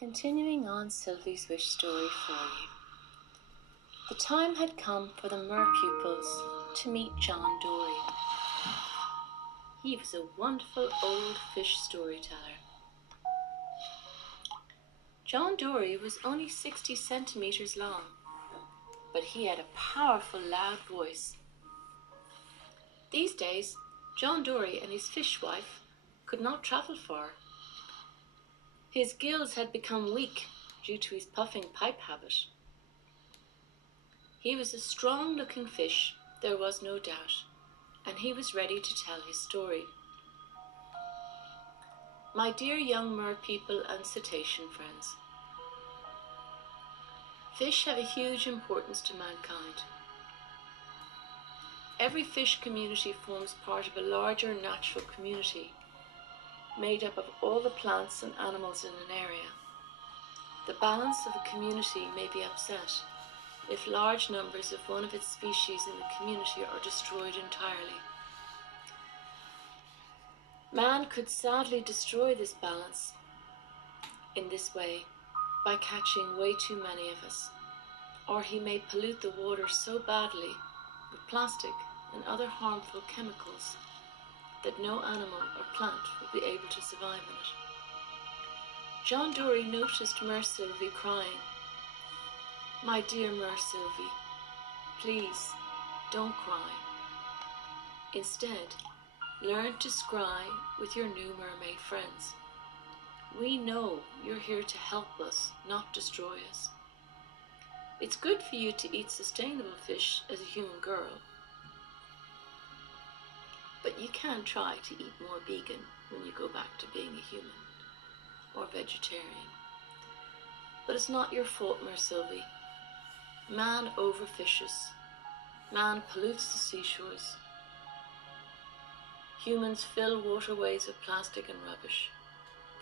Continuing on Sylvie's wish story for you. The time had come for the merpupils to meet John Dory. He was a wonderful old fish storyteller. John Dory was only 60 centimeters long, but he had a powerful, loud voice. These days, John Dory and his fishwife could not travel far. His gills had become weak due to his puffing pipe habit. He was a strong-looking fish, there was no doubt, and he was ready to tell his story. My dear young merpeople and cetacean friends, fish have a huge importance to mankind. Every fish community forms part of a larger natural community made up of all the plants and animals in an area. The balance of a community may be upset if large numbers of one of its species in the community are destroyed entirely. Man could sadly destroy this balance in this way by catching way too many of us, or he may pollute the water so badly with plastic and other harmful chemicals that no animal or plant will be able to survive in it. John Dory noticed Mer Sylvie crying. My dear Mer Sylvie, please don't cry. Instead, learn to scry with your new mermaid friends. We know you're here to help us, not destroy us. It's good for you to eat sustainable fish as a human girl, but you can try to eat more vegan when you go back to being a human or vegetarian. But it's not your fault, Mer Sylvie. Man overfishes. Man pollutes the seashores. Humans fill waterways with plastic and rubbish.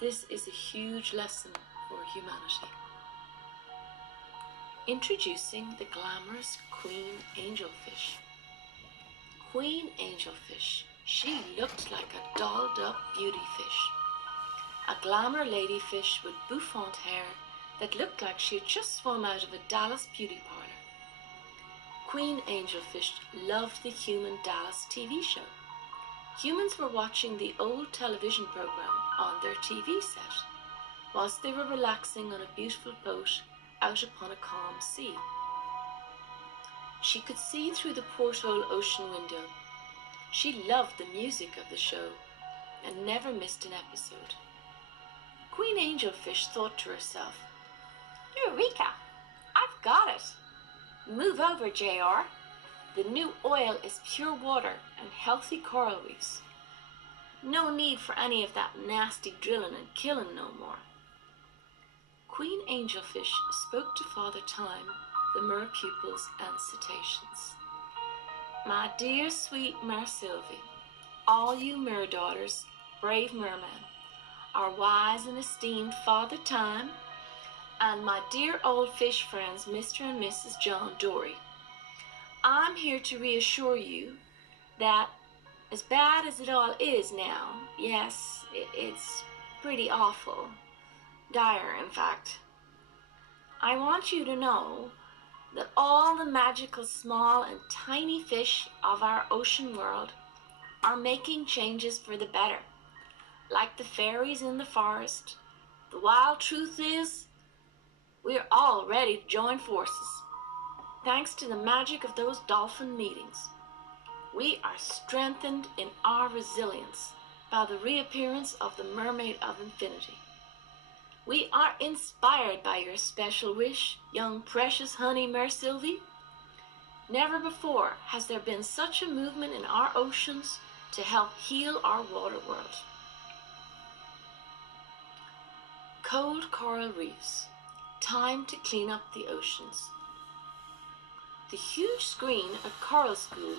This is a huge lesson for humanity. Introducing the glamorous Queen Angelfish. Queen Angelfish. She looked like a dolled-up beauty fish. A glamour ladyfish with bouffant hair that looked like she had just swum out of a Dallas beauty parlor. Queen Angelfish loved the Human Dallas TV show. Humans were watching the old television program on their TV set, whilst they were relaxing on a beautiful boat out upon a calm sea. She could see through the porthole ocean window. She loved the music of the show and never missed an episode. Queen Angelfish thought to herself, Eureka! I've got it! Move over, JR. The new oil is pure water and healthy coral reefs. No need for any of that nasty drilling and killing no more. Queen Angelfish spoke to Father Time, the merpupils and cetaceans. My dear sweet Mer Sylvie, all you mer daughters, brave mermen, our wise and esteemed Father Time, and my dear old fish friends, Mr. and Mrs. John Dory, I'm here to reassure you that as bad as it all is now, yes, it's pretty awful, dire in fact, I want you to know that all the magical small and tiny fish of our ocean world are making changes for the better. Like the fairies in the forest, the wild truth is, we're all ready to join forces. Thanks to the magic of those dolphin meetings, we are strengthened in our resilience by the reappearance of the Mermaid of Infinity. We are inspired by your special wish, young precious honey Mer Sylvie. Never before has there been such a movement in our oceans to help heal our water world. Cold coral reefs. Time to clean up the oceans. The huge screen at Coral School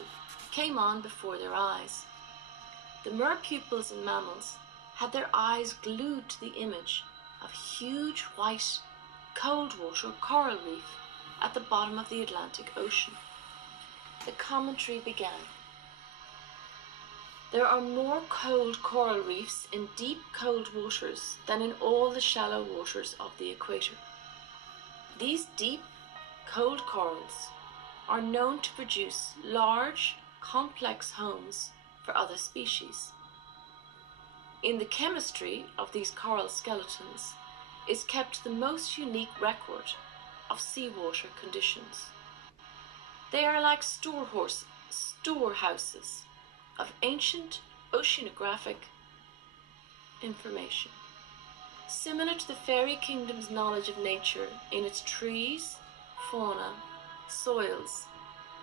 came on before their eyes. The merpupils and mammals had their eyes glued to the image of a huge white cold water coral reef at the bottom of the Atlantic Ocean. The commentary began. There are more cold coral reefs in deep cold waters than in all the shallow waters of the equator. These deep, cold corals are known to produce large, complex homes for other species. In the chemistry of these coral skeletons is kept the most unique record of seawater conditions. They are like storehouses of ancient oceanographic information, similar to the fairy kingdom's knowledge of nature in its trees, fauna, soils,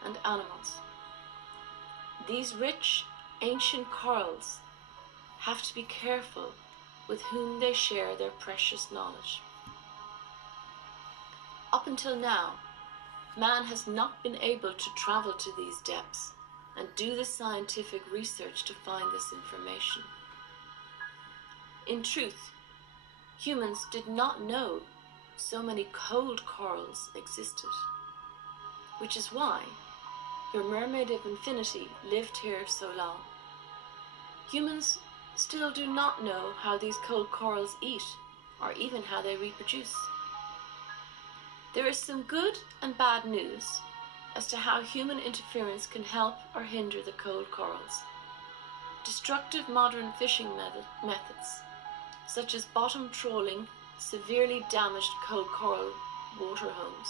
and animals. These rich, ancient corals have to be careful with whom they share their precious knowledge. Up until now, man has not been able to travel to these depths and do the scientific research to find this information. In truth, humans did not know so many cold corals existed, which is why your mermaid of infinity lived here so long. Humans still do not know how these cold corals eat, or even how they reproduce. There is some good and bad news as to how human interference can help or hinder the cold corals. Destructive modern fishing methods, such as bottom trawling, severely damaged cold coral water homes.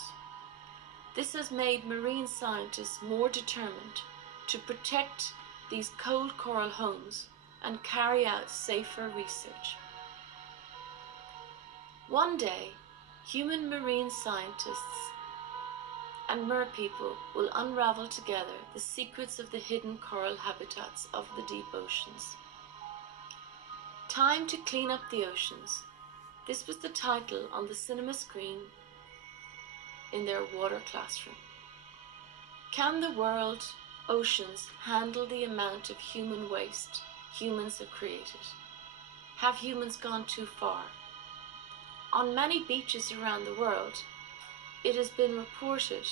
This has made marine scientists more determined to protect these cold coral homes and carry out safer research. One day, human marine scientists and merpeople will unravel together the secrets of the hidden coral habitats of the deep oceans. Time to clean up the oceans. This was the title on the cinema screen in their water classroom. Can the world oceans handle the amount of human waste humans have created? Have humans gone too far? On many beaches around the world, it has been reported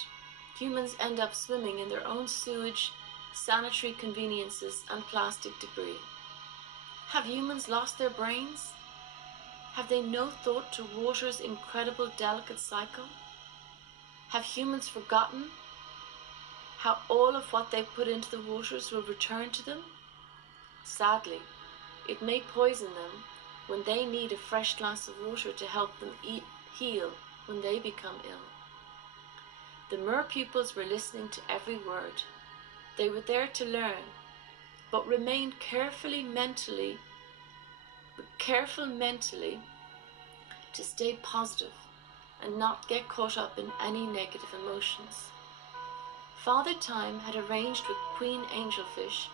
humans end up swimming in their own sewage, sanitary conveniences, and plastic debris. Have humans lost their brains? Have they no thought to water's incredible delicate cycle? Have humans forgotten how all of what they put into the waters will return to them? Sadly, it may poison them when they need a fresh glass of water to help them heal when they become ill. The merpupils were listening to every word. They were there to learn, but remained careful mentally to stay positive and not get caught up in any negative emotions. Father Time had arranged with Queen Angelfish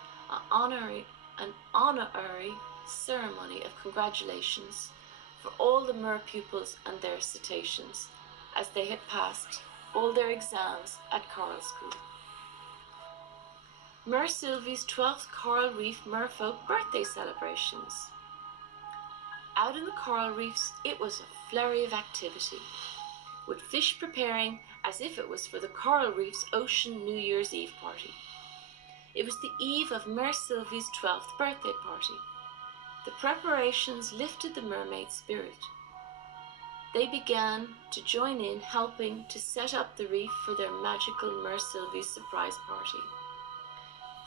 an honorary ceremony of congratulations for all the merpupils and their cetaceans as they had passed all their exams at Coral School. Mer Sylvie's 12th Coral Reef Merfolk birthday celebrations. Out in the coral reefs, it was a flurry of activity, with fish preparing as if it was for the Coral Reef's Ocean New Year's Eve party. It was the eve of Mer Sylvie's 12th birthday party. The preparations lifted the mermaid spirit. They began to join in helping to set up the reef for their magical Mer Sylvie's surprise party.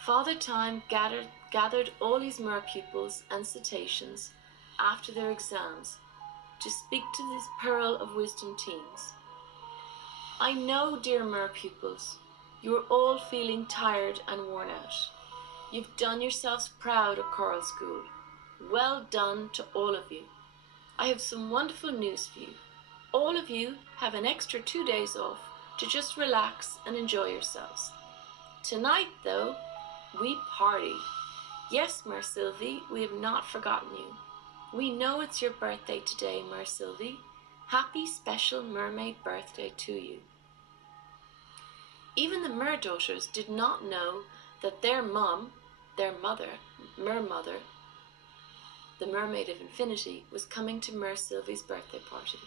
Father Time gathered all his merpupils and cetaceans after their exams to speak to these Pearl of Wisdom teams. I know, dear merpupils, you are all feeling tired and worn out. You've done yourselves proud at Coral School. Well done to all of you. I have some wonderful news for you. All of you have an extra 2 days off to just relax and enjoy yourselves. Tonight, though, we party. Yes, Mer Sylvie, we have not forgotten you. We know it's your birthday today, Mer Sylvie. Happy special mermaid birthday to you. Even the mer daughters did not know that their mother, Mer Mother, the Mermaid of Infinity, was coming to Mer Sylvie's birthday party.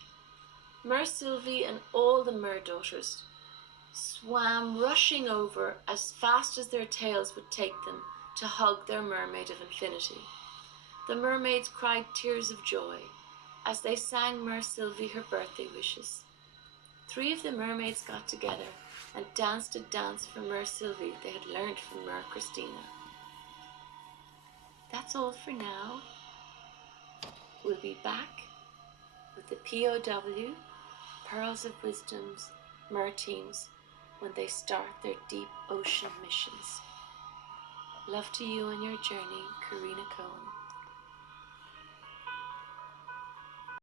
Mer Sylvie and all the mer daughters swam rushing over as fast as their tails would take them to hug their mermaid of infinity. The mermaids cried tears of joy as they sang Mer Sylvie her birthday wishes. 3 of the mermaids got together and danced a dance for Mer Sylvie they had learned from Mer Christina. That's all for now. We'll be back with the POW, Pearls of Wisdom's mer teams when they start their deep ocean missions. Love to you on your journey, Karina Cohen.